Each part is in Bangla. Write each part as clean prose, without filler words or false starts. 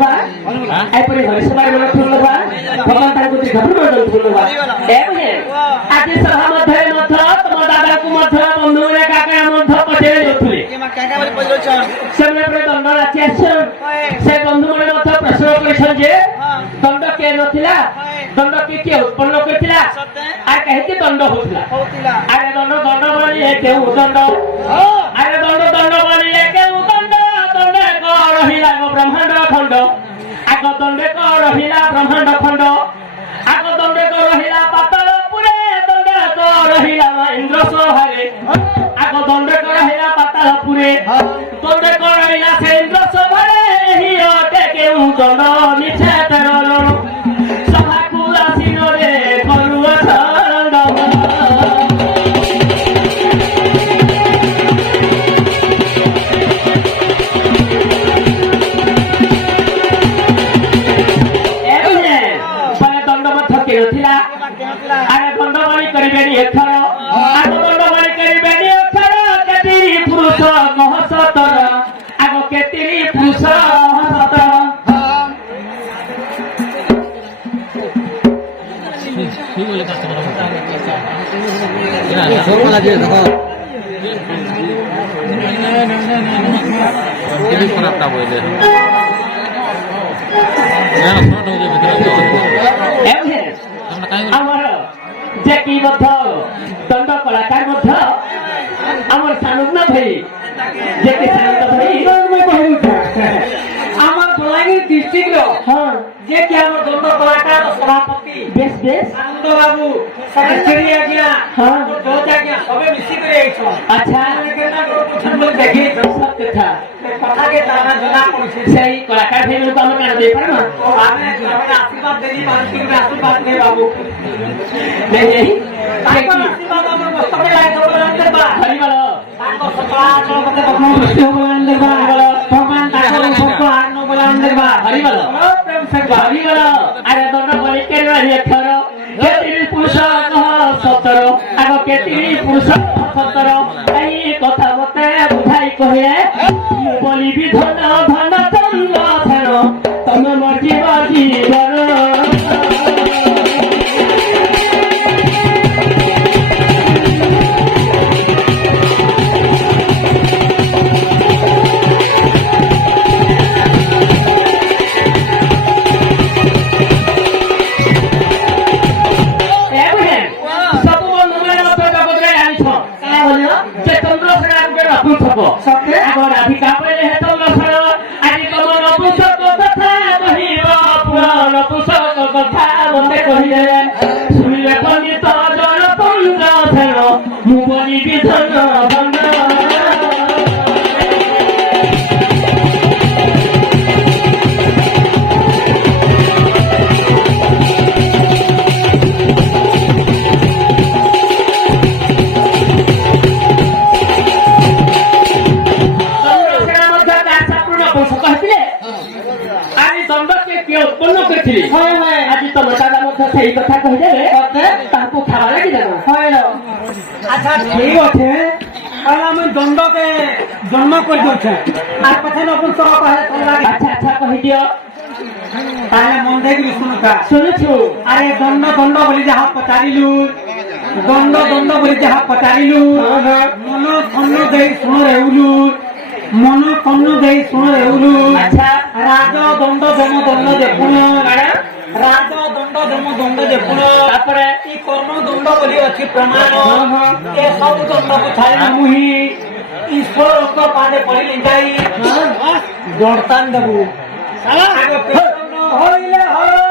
ধন্যবাদ এপরি ঘরে সবাই মনে ধন্যবাদ ভগবান তার প্রতি ঘটনা ধন্যবাদ এমনি আজি সভা মধ্যে মধ্য তোমার দাদাকে মধ্য বন্ধু রে কাকা মধ্য পচেরে যাউଥିଲେ সেমনে পরে দণ্ড রাখি আসছে সে বন্ধু মনে মধ্য প্রশ্ন করেছেন যে দণ্ড কে নথিলা দণ্ড কি উৎপন্ন করেছিলা আর কাহিকে দণ্ড হউছিলা আরে দণ্ড দণ্ড বলি কেউ দণ্ড আরে দণ্ড দণ্ড বলি কেউ দণ্ড দণ্ডে রহিলা ব্রহ্মাণ্ড খণ্ড আগ দণ্ডে রহিলা ব্রহ্মাণ্ড খণ্ড আগ দণ্ডে রহিলা পাতাল পুরে দণ্ডে রহিলা ইন্দ্র সহারে আগ দণ্ডে রহিলা পাতাল পুরে দণ্ডে রহিলা সে ইন্দ্র সহারে হিয়তে কেউ দণ্ড মিছে তেরল সভাকু আসিল রে করুয়া সরঙ্গ আরে দণ্ডবাণী করিবেনি এথর আগ দণ্ডবাণী করিবেনি এথর কেতিরি পুরুষ মহসতর আগ কেতিরি পুরুষ মহসতর আমার যে কি মধ্য দণ্ড কলাকার মধ্য আমার সানন্দ ভাই যে কি সানন্দ ভাই আমার বলাঙ্গীর ডিস্ট্রিক্ট যে কি আমার দণ্ড কলাকার সভাপতি বেশ বেশ আনন্দ বাবু সেক্রেটারি আজ্ঞা জজ আজ্ঞা সবে মিশি করে আইছো আচ্ছা কেনা প্রথম বলে দেখি সব কথা কথাকে তারা জানা পড়ছে সেই কলাকার ভাই লোক আমরা কেন দেই পারো তো আমি আশীর্বাদ দেই মানসিক আশীর্বাদ দেই বাবু नहीं नहीं ताको आशीर्वाद हमर मस्तके लाग बोलंदर बा हरि बोलो ताको सपा चलो मते बकनो मस्ती हो बोलंदर बा भगवान ताको सबको आन बोलंदर बा हरि बोलो प्रेम से हरि बोलो अरे दोनो बोली के रही अखरो केतिरी पुरुष कह सतर आगो केतिरी पुरुष सतर एई कथा मते बुझाई कहे मु बोली विधन धन चंद धन तम मर्जी बाजी बर सत्य अगर अधिका पड़े है तो लफड़ आदि कमन पुस्तक कथा कहिबा पुराण पुस्तक कथा मते कहिले सुनिले पंडित जन पंग धन मुबनी विधन धन आज तुम दादा मत सही कथा कहे ताको खावा लगी जानो अच्छा ठीक আছে আর আমি দণ্ডকে জন্ম করে দিছে আর কথা নপুন সব কহে তোমরা আচ্ছা আচ্ছা কই দিও তাহলে মন দেখি শুনুকা শুনুছো আরে দণ্ড দণ্ড বলি যাহা পচারিলু দণ্ড দণ্ড বলি যাহা পচারিলু মন খন্ন দেই শুন রেউলু মন খন্ন দেই শুন রেউলু আচ্ছা রাজ দণ্ড দম দণ্ড দেখুন রাজ দণ্ড দম দণ্ড দেখুন তারপরে এই কর্ম দণ্ড বলি আছে প্রমাণ এ সব দণ্ডকে ছাড়ি মুহি ঈশ্বরক পাদে পড়ি লিঙ্গাই দর্তান দেবু সালা হইলে হলো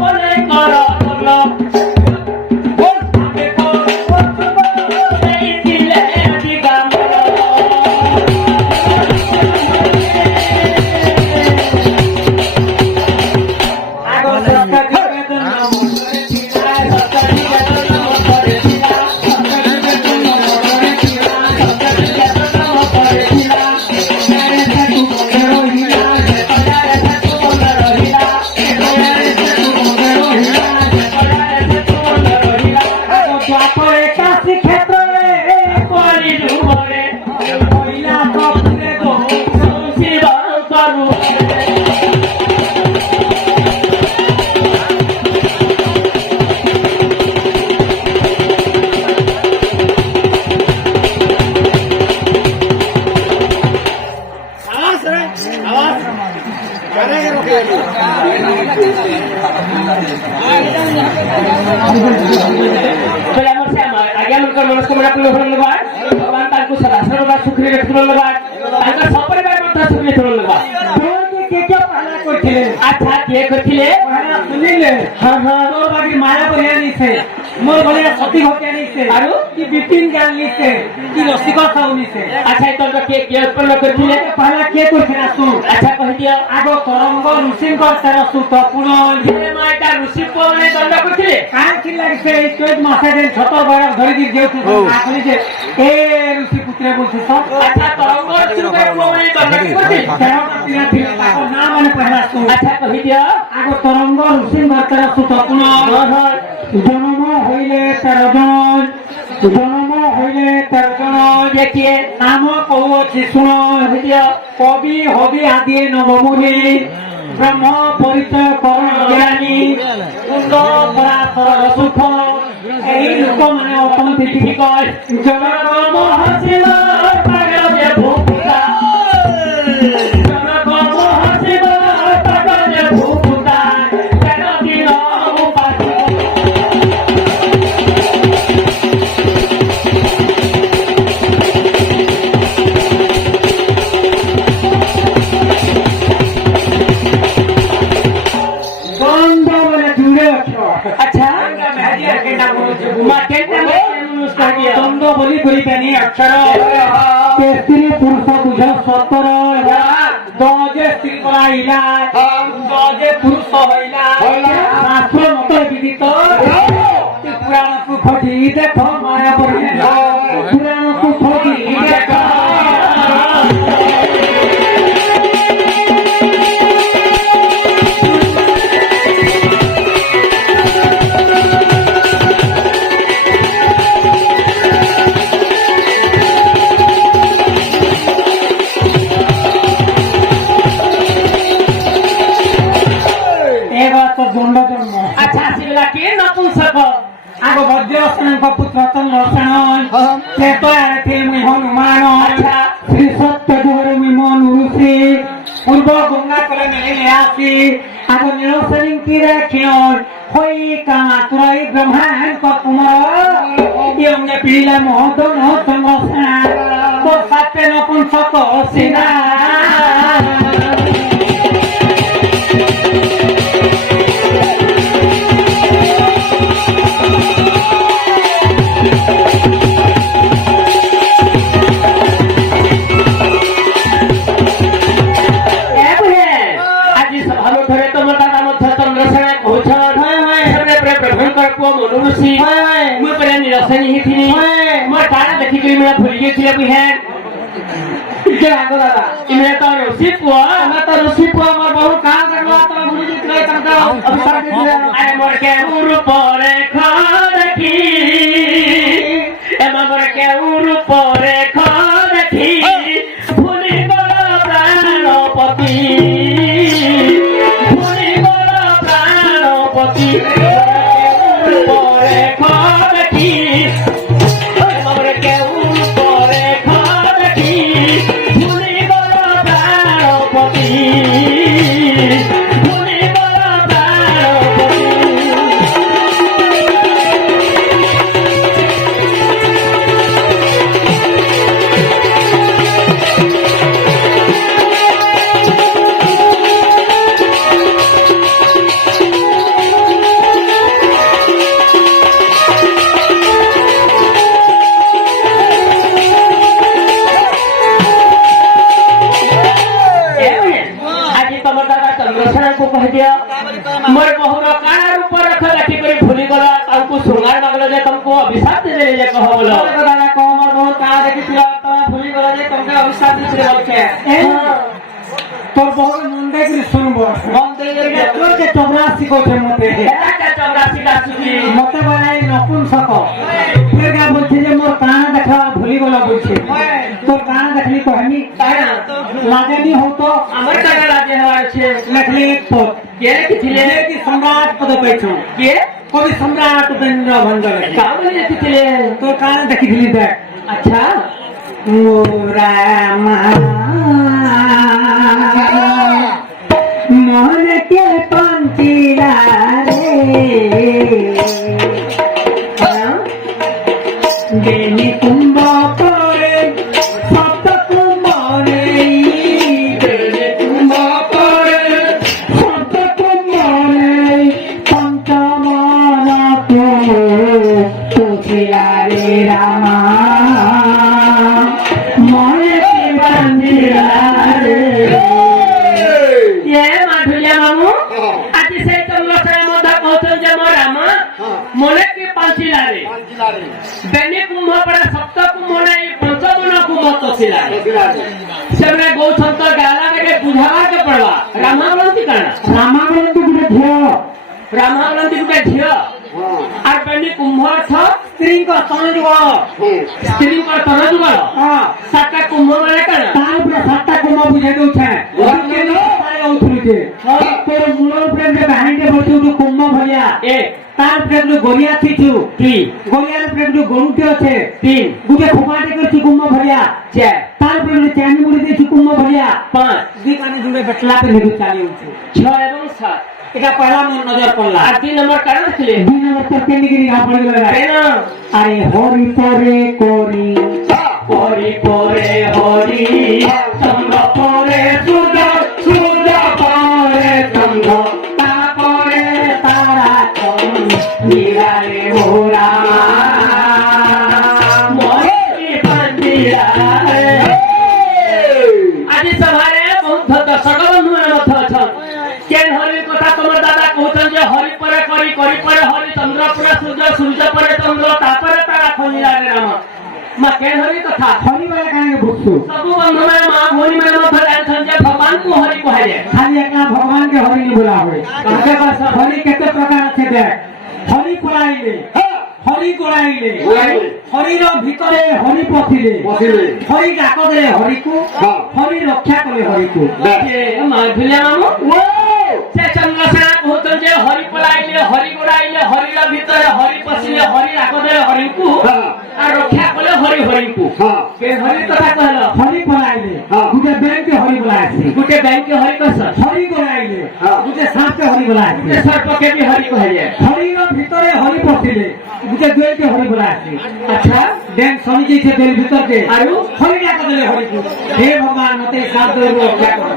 বলে কর দণ্ড बोले हमर से आज्ञा मनकर मनस्कामना पूर्ण होने लगा भगवान ताको सदा सर्वदा सुखी रखने लगा ताको सब परिवार में सुखी होने लगा के क्या पहला करथिले अच्छा के करथिले पहला सुनिले हां हां तोर बाकी माया बनिया नहीं से मोर बनिया सती होके नहीं से आरो कि बिपिन ज्ञान नहीं से कि रसिका साउ नहीं से अच्छा तो के उत्पन्न करथिले पहला के करथिला सुन अच्छा कहि दियो आगो तरंग ऋषि को तेरा सुत पुरो जे माइटा ऋषि को ने दंड करथिले कान कि लाग से चोद मासे दिन छोट बड़ धरि दी जेउ तू आखली जे ए ऋषि पुत्र बोलछे सब अच्छा तरंग ऋषि को ने दंड करथि तेरा तीन तीन नाम माने पहला सुन अच्छा कहि दियो आगो तरंग ऋषि को तेरा सुत पुरो जन्म হইলে 13 জন জন্ম হইলে 13 জন দেখিয়ে নাম কওছি শুনো হইয়া কবি হবি আদি নবমুনি ব্রহ্ম পরিচয় করণ জ্ঞানী কুণ্ড পরাশর সুখ এই লোক মানে অত্যন্ত ঠিক জনগণ মহাশিব পাগল যে ভূতা জনগণ মহাশিব পাগল যে ভূতা কেন দিন উপাধি अच्छा चंद बोली कोई पेनी अक्षर स्त्री पुरुष बुझ सतर दजे स्त्री पलाइला दजे पुरुष हइला शास्त्र मत विदित पुराण को खोजी देख माया बनिया पुराण को खोजी देख अच्छा शिवला के नपुंसक आगो वज्रसेन को पुत्र चंद्रसेन से तो आरथे मुई हनुमान अच्छा श्री सत्य जोरे मुई मन ऋषि पूर्व गंगा तले मेले आसी आगो निरसेन की रखियोन होई का तुराई ब्रह्मांड को कुमार यम ने पीला मोहदन चंद्रसेन तो साथे नपुंसक सीना मनुष्य मैं पर निरसन ही थी मैं तारा देखी कि मैं भूल गई थी अभी है के आगो दादा इने तो ऋषि पुआ मैं तो ऋषि पुआ मोर बहुत काम करवा तो भूल गई थी तनका अभी साथ दे अरे मोर के उर परे खादकी ए मोर के उर परे खादकी भूली बड़ा प्राणपति भूली बड़ा प्राणपति परे खादकी मोर के उर परे खादकी भूली बड़ा प्राणपति भूली बड़ा प्राणपति मोर बहुर काना रूप रख लाठी करे भूली गला ताको श्रृंगार मागलो जे तुमको अभिशाप दे जे कह बोलो दादा को मोर बहुत काना देखि पिला त भूली गला जे तुमको अभिशाप दे बोलछे तोर बहुत मन दे कि सुनबो मन दे जे तो के 84 को छे मते एटा के 84 का सुखी मते बनाई नपुंसक फिर का बोलछे जे मोर काना देखा भूली गला बोलछे तोर काना देखली तो हमी लागे नहीं हो तो हमर काना लागे हवार छे लखली तो के किथिले कि सम्राट पद पैछो के कवि सम्राट उपेंद्र भंडल का बोले किथिले तो कान देखिथिली देख अच्छा मोरा ঢুলিয়া মামু আজ সেই চন্দ্রশেখর মধ্যে কହୁଛନ୍ତି যে ମୋ ରାମ ମନେ କି ପାଞ୍ଚିଲାରେ ବେନି କୁମ୍ଭ ପରା ସପ୍ତ କୁମ୍ଭ ନାଇଁ ପଞ୍ଚବନ କୁମ୍ଭ ତୋଷିଲାରେ ସେମାନେ କହୁଛନ୍ତି ଗାଲାକେ ବୁଝାବାକେ ପଡବା ରାମ ବୋଲନ୍ତି କାଣା ରାମ ବୋଲନ୍ତି ଗୋଟେ ଝିଅ ରାମ ବୋଲନ୍ତି ଗୋଟେ ଝିଅ আর বেনি কুম্ভ অর্থ ସ୍ତ୍ରୀଙ୍କ ତନ ଯୁଗଳ ସ୍ତ୍ରୀଙ୍କ ତନ ଯୁଗଳ ସାତଟା କୁମ୍ଭ ମାନେ କାଣା ତା ଉପରେ 7ଟା କୁମ୍ଭ ବୁଝାଇ ଦଉଛେ ତୋର ମୂଳ ଉପରେ ଗୋଟେ ବାହାଇଟେ ବସି ଗୋଟେ କୁମ୍ଭ ଭଳିଆ ତାର ଉପରେ ଗୋଟେ ଗରିଆ ଥିଛୁ ଗରିଆର ଉପରେ ଗୋଟେ ଗରୁଟେ ଅଛେ ଗୋଟେ ଖୋପାଟେ କରିଛି କୁମ୍ଭ ଭଳିଆ ତାର ଉପରେ ଗୋଟେ ଚାନି ମୁড়ি ଦେଇଛି କୁମ୍ଭ ଭଳିଆ 5 ଦୁଇ କାନେ ଜୁଡେ ବେଟଲା पे ନେଇ ଚାଲି ଯାଉଛି 6 এবং 7 এটা পয়লা মন নজর পড়লা আর 2 নম্বর কারণ ছিল 2 নম্বর তো কেনিগিরি গা পড়ে গেল আরে হরি পরে করি হরি পরে হরি সঙ্গ পরে সুদা সুদা পরে সঙ্গ তারপরে তারা কোন নিরারে মোরা মরে পান্ডিরা আজি সভারে বহুত দর্শক বন্ধু মানে মধ্যে অছন কেন হরি কথা তোমার দাদা কହୁଛନ୍ତି যে হরি পরে করি করি পরে হরি চন্দ্র পরে সূর্য সূর্য পরে চন্দ্র তারপরে তারা খনিরারে রাম মা কেন হরি কথা হরি বলে কানে বুঝছো ସବୁ ବନ୍ଧୁ ମାନେ ମା ଭଉଣୀ ମାନେ ମଧ୍ୟ ଜାଣିଛନ୍ତି ଯେ ଭଗବାନଙ୍କୁ ହରି କୁହାଯାଏ খালি একলা ভগবান কে হরি নি বলা হয় কাকে পাস হরি কেতে প্রকার আছে দেখ হরি পড়াইলে হরি গোড়াইলে হরির ভিতরে হরি পথিলে হরি ডাক দেলে হরিকু হরি রক্ষা কলে হরিকু মা ভুলিয়া মামু ସେ ଚନ୍ଦ୍ରସେନା କହୁଛନ୍ତି ଯେ ହରି ପଳାଇଲେ ହରି ଗୋଡାଇଲେ ହରିର ଭିତରେ ହରି ପଶିଲେ ହରି ଡାକ ଦେଲେ ହରିଙ୍କୁ আর রক্ষা কলে হরি হরিଙ୍କୁ কে হরি কথা কহল হরি পড়াইলে গুটে ব্যাংকে হরি বলাইছে গোটে ব্যাংকে হরি কস হরি গোড়াইলে গুটে সাপে হরি বলাইছে গোটে সর্পকে ବି হরি কুহাଯାଏ হরির ভিতরে হরি পথিলে গুটে দুয়েকে হরি বলাইছে আচ্ছা ব্যাংক সরি যাইছে বেল ভিতরকে আর হরি ডাক দেলে হরিকু হে ভগবান মতে সাপ দেব রক্ষা কর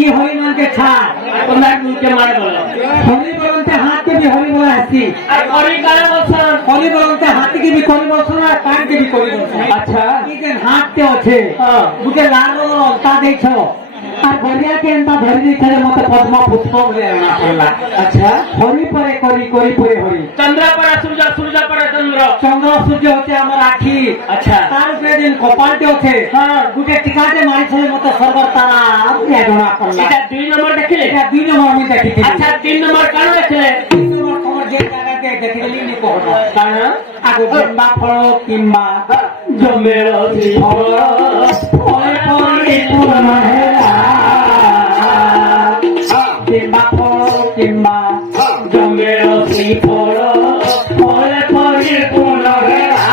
ই হরি মানকে ছাড় আপনার মুখে মারে বলো হরি বলতে হাতকে भी হরি বলা আসছি আর হরি কারে বলছেন হরি বলতে হাতকে भी করি বলছেন আর কানকে भी করি বলছেন আচ্ছা এই যে হাততে আছে গুটে লাল তা দেখছো আর গরিয়াকে এন্তা ধরে দিছে মতে পদ্ম পুষ্প বলে না পড়লা আচ্ছা হরি পরে করি করি পরে হরি চন্দ্র পরে সূর্য সূর্য পরে চন্দ্র চন্দ্র সূর্য হচ্ছে আমার আখি আচ্ছা তার উপরে দিন কপালতে আছে গুটে টিকাতে মারিছে মতে সর্বর তারা জনা পড়লা এটা 2 নম্বর দেখিলে এটা 2 নম্বর আমি দেখিছি আচ্ছা 3 নম্বর কারণ দেখিলে 3 নম্বর তোমার যে জায়গাতে দেখিলি নি কোহনা কারণ আগো জম্বা ফল কিংবা জমের ফল ফল পরে পূর্ণ হেরা কিংবা ফল কিংবা জমের ফল ফল পরে পূর্ণ হেরা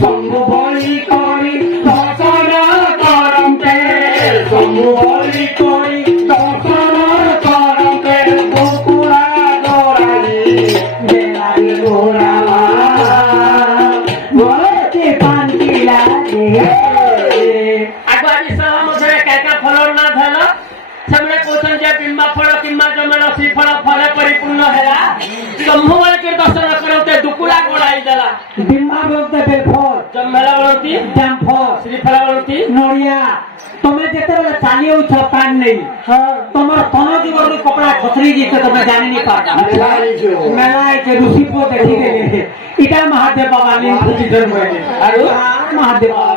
সম্ভু বলি করি দর্শন করন্তে সম্ভু বলি করি দর্শন করন্তে বকুড়া গোড়ালি বেলাই গোড়া বলতে পান্তিলা আগে আজি সহ মধ্যে কাকা ফলর না ধল ସେମାନେ କହୁଛନ୍ତି ଯେ ବିମ୍ବା ଫଳ କିମ୍ବା ଜମେଳ ଶ୍ରୀଫଳ ଫଳ ପରିପୂର୍ଣ୍ଣ ହେଲା ଶମ୍ଭୁ ବଳିକି ଦର୍ଶନ କରନ୍ତେ ଦୁକୁଳା ଗୋଳାଇ ଦେଲା ডিম্বা বলতে বেলফল ଜମେଳ ବଳନ୍ତି জামফল ଶ୍ରୀଫଳ ବଳନ୍ତି নড়িয়া তুমি যেতেবেলে চালিয়েছ প্যান নেই তোমার তন জীবন কপড়া খসরি যেতে তুমি জানিনি পারতা মেলায় যে ঋষিপ দেখি গেলে এটা মহাদেব বাবা নিয়ে খুঁজি ধর্ম আর মহাদেব বাবা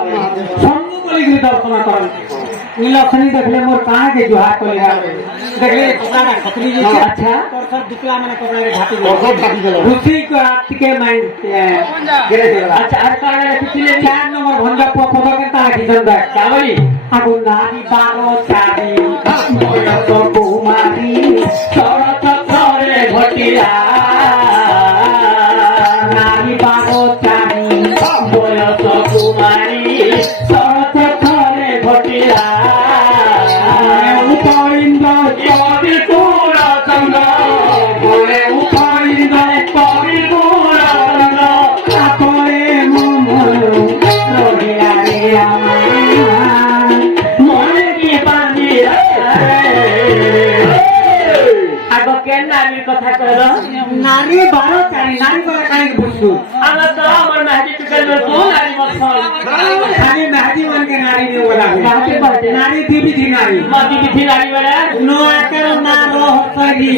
সম্মু বলি দর্শন করেন নীলক্ষণী দেখলে মোর কাঁ কে জুহার করে দেখলে কপড়া খসরি যেতে আচ্ছা তোর সব দুকলা মানে কপড়া ঢাকি গেল ঋষি থেকে মাইন্ড গেলে আচ্ছা আর কারণে লিখিছিলে 4 নম্বর ভঞ্জা পদ কেনতা লিখিছেন দেখ কাবলি আগুন নারী 12 চারি বয়স কুমারী শরৎ ঘরে ঘটিলা নারী 12 চারি বয়স কুমারী শরৎ ঘরে ঘটিলা উপরিন্দ কবি কুল চন্দ্র বলে উপরিন্দ কবি কুল চন্দ্র আপরে মন রহিলা রে আমার মনে কি পানি আগ কেন নারীর কথা কইল নারী 12 চারি নারী বলে কাই বুঝছো আমরা তো আমার মেহেদি টুকেল তো নারী বলছ খালি মেহেদি মানকে नारी ने बोला काके बाटे नारी दिविधि नारी माटी बिथी नारी वाला नो आकर ना रो हसगी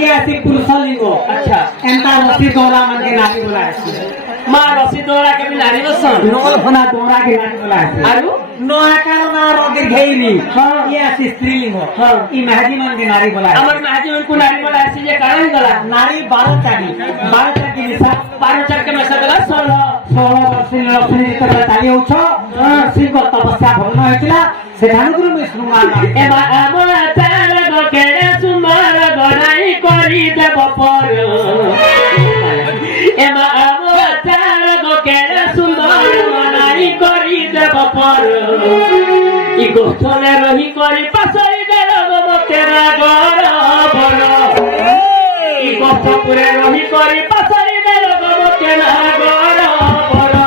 ये ऐसी पुरुष लिंग अच्छा एंता रसी दोरा मन के नारी बोला है मां रसी दोरा के भी नारी बसन नो फना दोरा के नारी बोला है आरु नो आकर ना रो दीर्घेयनी हां ये ऐसी स्त्रीलिंग हां ई महजी मन के नारी बोला है अमर महाजी उनको नारी वाला ऐसी जे कारण गला नारी 12 चाली 12 चाली निशा 12 चर के में सकला 16 वर्ष लक्ष्मी जेतबेले चाली उछ सिंह तपस्या भग्न होइतिला से धानुगुरु में शृंगार ए बा अमर चाल गो केरे सुमार गराई करी देब पर ए बा अमर चाल गो केरे सुमार गराई करी देब पर इ गोठले रही करी पासई देब मते रागर बर इ गोठपुरे रही करी पासई देब मते रागर बर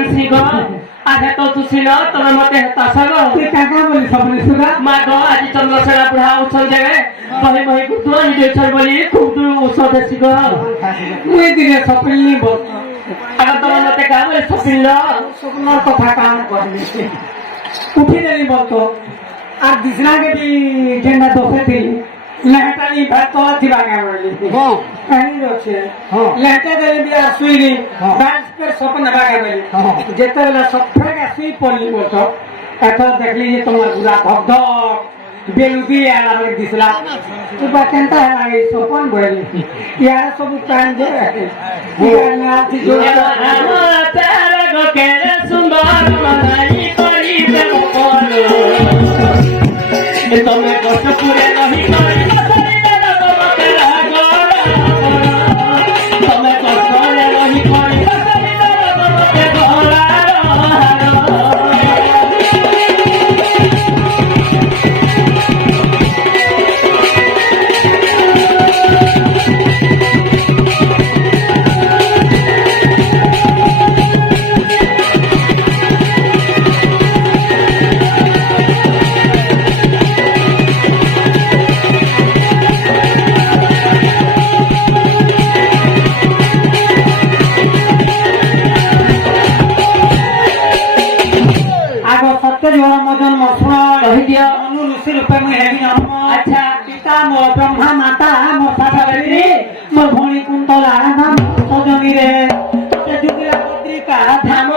आगे तो तुसी न तमे मते हतासग ते काका बोली सबने सुगा मा गो आज चंद्रसेना बुढ़ा उछल जगे बही बही कुतुआ नि देछर बोली खूब दु औषध सिग मुई दिने सपनी बोल आगे तमे मते का बोले सपिल सुकनर कथा काम करली उठी देली बोलतो आर दिसना के भी जेना दोसे थी लहटानी भात तो थी बागा बोली हां कहीं रोचे हां लहटा देली भी सुईरी डांस पे सपन बागा बोली हां जेतला सफर का सुई पड़ली बोलतो एतो देखली जे तमर पूरा भगधक बेलुदी आला में दिसला तो बाकेंता है लागे सपन बोली यार सब कान जे यार ना थी जो तारा गो केरे सुंदर बनाई करी दे बोलो तमे कष्ट पूरे नहीं करी बसरी देला तमते रागर तमे कष्ट नहीं करी बसरी देला तमते घोड़ा अच्छा पिता मो ब्रह्मा माता मो साधवी मो भणी कुंतला नाम सजनी रे ते जुगला पत्रिका धाम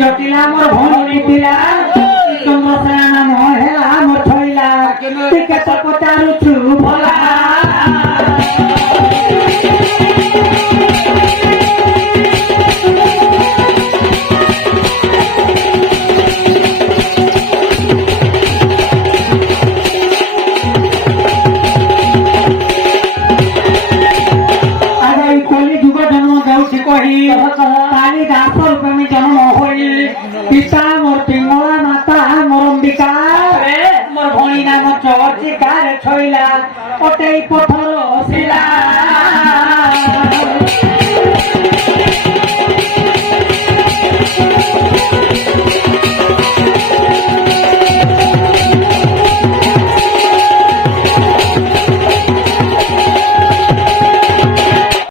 জটিলা মোর ভনী পিলা চন্দ্রসেনা নাম হেলা মোর ছইলা তুই কেত পচারুছু ভলা